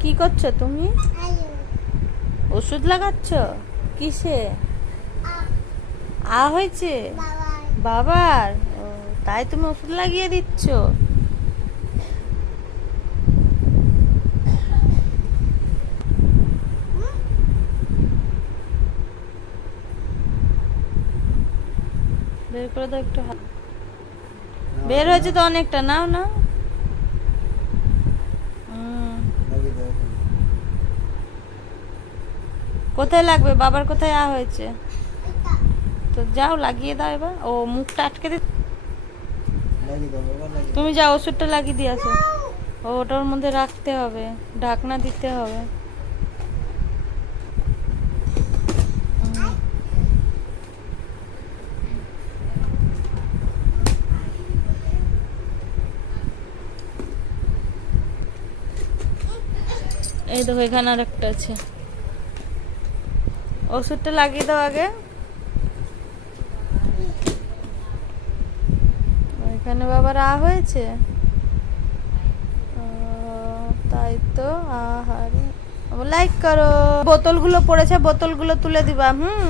কি করছ তুমি? ওষুধ লাগাচ্ছ? কিসে? আ। হয়েছে? বাবার। তাই তুমি ওষুধ লাগিয়ে দিচ্ছ? বের করে দাও একটু বের হয়েছে তো অনেকটা নাও না কোথায় লাগবে? বাবার কোথায় আ হয়েছে? তো যাও, লাগিয়ে দাও এবার। ও মুখটা আটকে দি তুমি যাও, ওষুধটা লাগিয়ে দিয়ে আসো। ও, ওটার মধ্যে রাখতে হবে। ঢাকনা দিতে হবে। এই দেখো, এখানে আর একটা আছে। ওষুধটা লাগিয়ে দাও আগে। ওইখানে বাবার আ হয়েছে। তাই তো, আহারে। লাইক করো। বোতলগুলো পড়েছে, বোতলগুলো তুলে দিবা, হুম?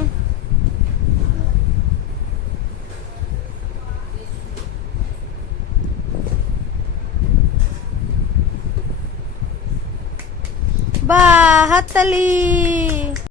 বাহ, হাততালি।